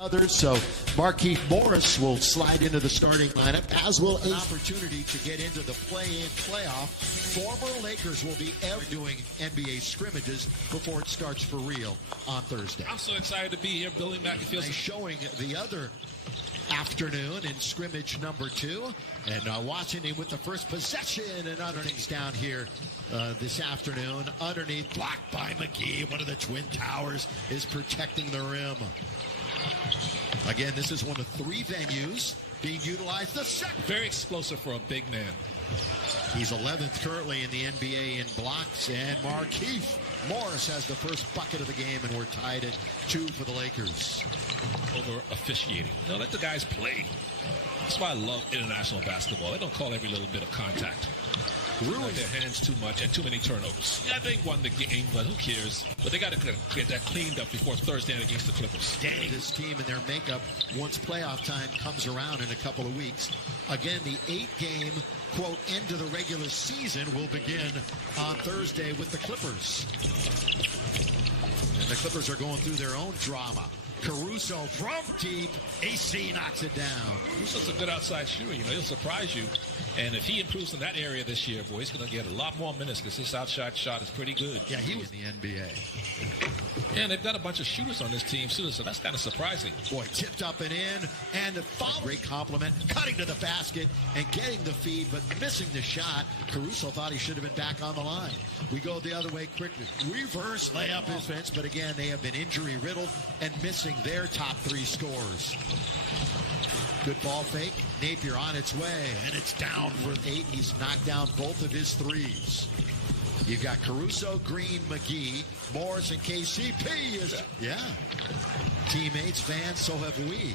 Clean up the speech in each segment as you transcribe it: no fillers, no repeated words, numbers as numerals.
Others, so Markieff Morris will slide into the starting lineup, as will an opportunity to get into the play-in playoff. Former Lakers will be ever doing NBA scrimmages before it starts for real on Thursday. I'm so excited to be here. Billy McAfee is showing the other afternoon in scrimmage number 2, and watching him with the first possession and underneath down here this afternoon. Underneath, blocked by McGee. One of the Twin Towers is protecting the rim. Again, this is one of 3 venues being utilized. The second. Very explosive for a big man. He's 11th currently in the NBA in blocks, and Markieff Morris has the first bucket of the game, and we're tied at 2 for the Lakers. Over officiating. Now let the guys play. That's why I love international basketball. They don't call every little bit of contact. Ruin their hands too much and too many turnovers. Yeah, they won the game, but who cares? But they got to get that cleaned up before Thursday night against the Clippers. Dang, this team and their makeup once playoff time comes around in a couple of weeks. Again, the 8-game, quote, end of the regular season will begin on Thursday with the Clippers. And the Clippers are going through their own drama. Caruso from deep. AC knocks it down. Caruso's a good outside shooter. You know, he'll surprise you. And if he improves in that area this year, boy, he's going to get a lot more minutes because his outside shot is pretty good. Yeah, he was in the NBA. And they've got a bunch of shooters on this team, too, so that's kind of surprising. Boy, tipped up and in, and the follow. Great compliment, cutting to the basket and getting the feed, but missing the shot. Caruso thought he should have been back on the line. We go the other way quickly. Reverse layup is Vince, but again, they have been injury-riddled and missing their top 3 scores. Good ball fake. Napier on its way, and it's down for 8. He's knocked down both of his threes. You've got Caruso, Green, McGee, Morris, and KCP. Teammates, fans, so have we.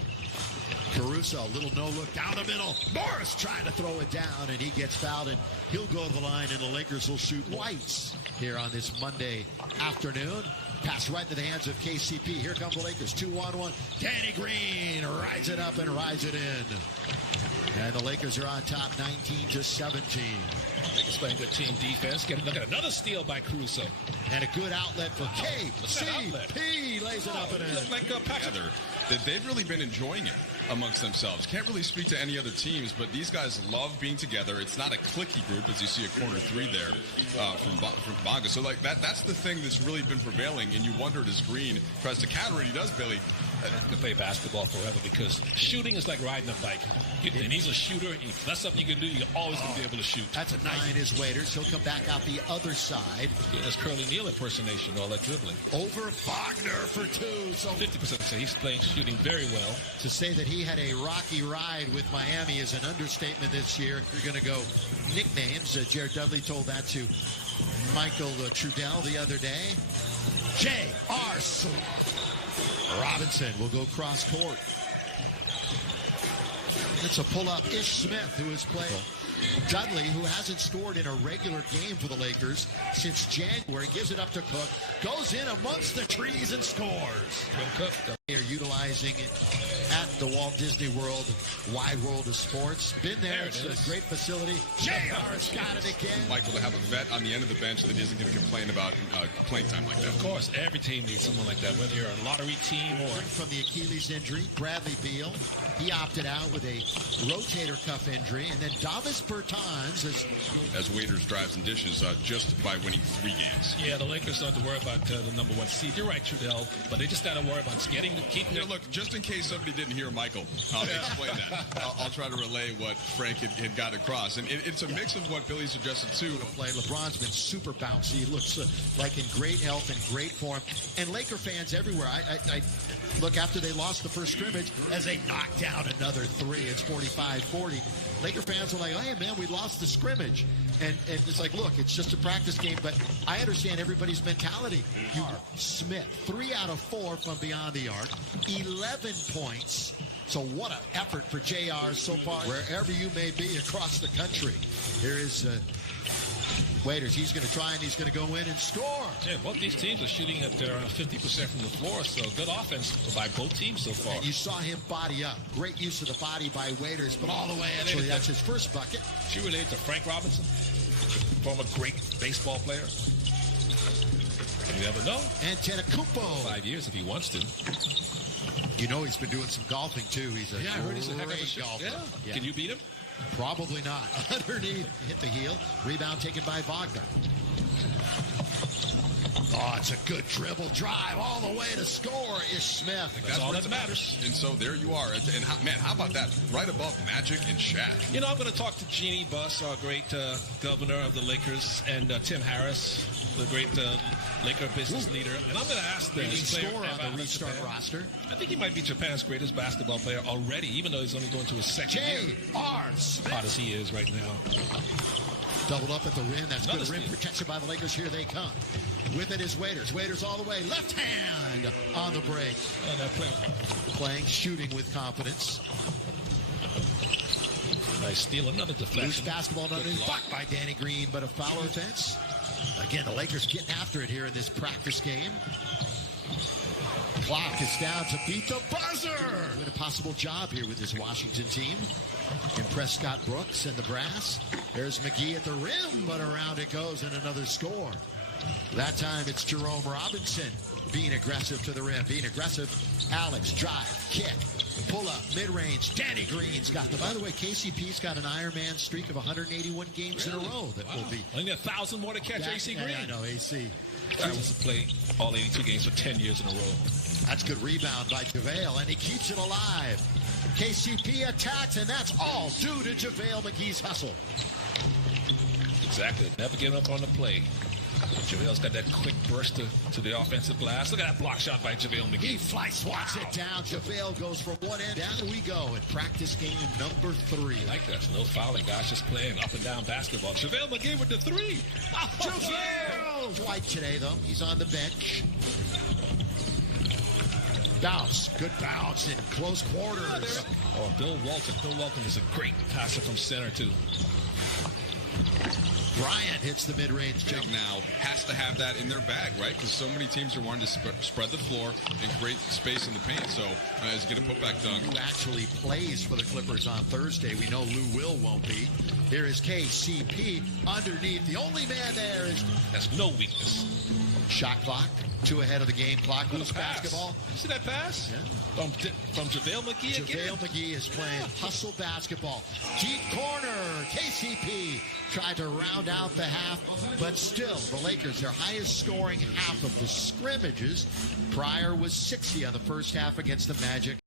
Caruso, little no-look down the middle. Morris trying to throw it down, and he gets fouled, and he'll go to the line, and the Lakers will shoot twice here on this Monday afternoon. Pass right into the hands of KCP. Here come the Lakers. 2-on-1. Danny Green rides it up and rides it in. And the Lakers are on top 19-17. Lakers playing good team defense. Look at another steal by Caruso. And a good outlet for KCP. Lays it up and in. Like together, that they've really been enjoying it amongst themselves. Can't really speak to any other teams, but these guys love being together. It's not a cliquey group, as you see a corner 3 there from Bonga. So like that's the thing that's really been prevailing, and you wondered as Green tries to counter it. He does, Billy. I can play basketball forever because shooting is like riding a bike. And he's a shooter. If that's something you can do, you're always going to be able to shoot. That's a 9 is Waiters. He'll come back out the other side. Yeah, that's Curly Neal impersonation, all that dribbling. Over Wagner for 2. So 50%. So he's playing shooting very well. To say that he had a rocky ride with Miami is an understatement this year. If you're going to go nicknames, Jared Dudley told that to Michael Trudell the other day. J.R. Robinson will go cross court. It's a pull-up. Ish Smith, who has played. Dudley, who hasn't scored in a regular game for the Lakers since January, gives it up to Cook, goes in amongst the trees and scores. Cook. They're utilizing it at the Walt Disney World, Wide World of Sports. Been there. It's a great facility. JR's got it again. Michael, to have a vet on the end of the bench that isn't going to complain about playing time like that. Of course, every team needs someone like that, whether you're a lottery team or... From the Achilles injury, Bradley Beal, he opted out with a rotator cuff injury, and then Davis Bertans as Waiters drives and dishes just by winning 3 games. Yeah, the Lakers don't have to worry about the number 1 seed. You're right, Trudell, but they just got to worry about keeping it. Look, just in case somebody didn't hear Michael, I'll explain that. I'll try to relay what Frank had got across. And it's a mix of what Billy suggested, too. LeBron's been super bouncy. He looks like in great health and great form. And Laker fans everywhere. I look, after they lost the first scrimmage, as they knocked down another 3, it's 45-40. Laker fans are like, hey, man, we lost the scrimmage. And it's like, look, it's just a practice game, but I understand everybody's mentality. Smith, 3 out of 4 from beyond the arc, 11 points. So what an effort for JR so far, wherever you may be across the country. Here is Waiters. He's going to try, and he's going to go in and score. Yeah, both these teams are shooting at 50% from the floor, so good offense by both teams so far. And you saw him body up. Great use of the body by Waiters, but all the way. Actually, that's his first bucket. She related to Frank Robinson, former great baseball player. You never know. Antetokounmpo. 5 years if he wants to. You know he's been doing some golfing, too. He's a I heard he's a heck of a great golfer. Yeah. Can you beat him? Probably not. Underneath, hit the heel. Rebound taken by Wagner. Oh, it's a good dribble drive all the way to score. Ish Smith. That's all that matters. And so there you are. And how about that? Right above Magic and Shaq. You know, I'm going to talk to Jeannie Buss, our great governor of the Lakers, and Tim Harris, the great Laker business leader. And I'm going to ask them. Score on the restart roster. I think he might be Japan's greatest basketball player already, even though he's only going to his second year. J.R. Smith. Hot as he is right now. Doubled up at the rim. That's good rim protection by the Lakers. Here they come. With it is Waiters. Waiters all the way. Left hand on the break. And playing, shooting with confidence. Nice steal. Another deflection. Loose basketball blocked by Danny Green, but a foul offense. Again, the Lakers getting after it here in this practice game. Clock is down to beat the buzzer. Doing a possible job here with this Washington team. Impress Scott Brooks and the brass. There's McGee at the rim, but around it goes and another score. That time it's Jerome Robinson being aggressive to the rim. Being aggressive. Alex, drive, kick, pull up, mid-range. Danny Green's got the... By the way, KCP's got an Ironman streak of 181 games in a row. That will be... Only 1,000 more to catch AC Green. I know, AC. That was to play all 82 games for 10 years in a row. That's good rebound by JaVale, and he keeps it alive. KCP attacks, and that's all due to JaVale McGee's hustle. Exactly. Never give up on the play. JaVale's got that quick burst to the offensive glass. Look at that block shot by JaVale McGee. He fly swats it down. JaVale goes from one end. Down we go in practice game number 3. I like that. No fouling, guys. Just playing up and down basketball. JaVale McGee with the 3. JaVale! White today, though. He's on the bench. Bounce. Good bounce in close quarters. Oh, Bill Walton. Bill Walton is a great passer from center, too. Bryant hits the mid-range jump. Now has to have that in their bag, right? Because so many teams are wanting to spread the floor and create space in the paint. So he's going to put back dunk. Who actually plays for the Clippers on Thursday? We know Lou Will won't be. Here is KCP underneath. The only man there is... Has no weakness. Shot clock. 2 ahead of the game clock. Loose basketball. You see that pass? Yeah. From JaVale McGee again? JaVale McGee is playing hustle basketball. Deep corner. KCP tried to round out the half, but still, the Lakers, their highest scoring half of the scrimmages. Prior was 60 on the first half against the Magic.